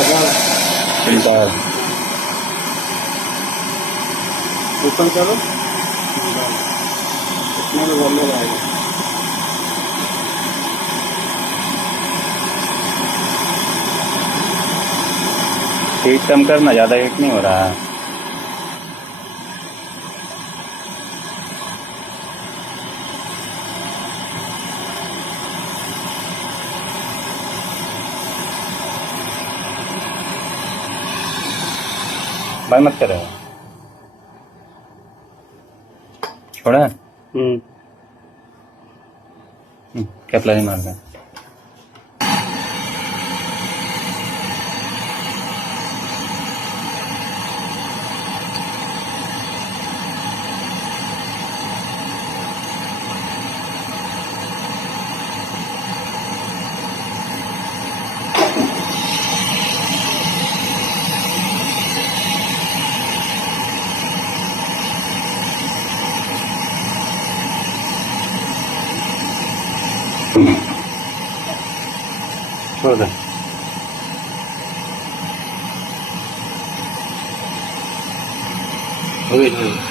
शिल्पाल ऊपर करो इतना तो बंद आएगा। हीट कम करना, ज़्यादा हीट नहीं हो रहा है। बंद मत करो, छोड़ा। क्या प्लाई मार रहा है। छोड़ दे। हो गई।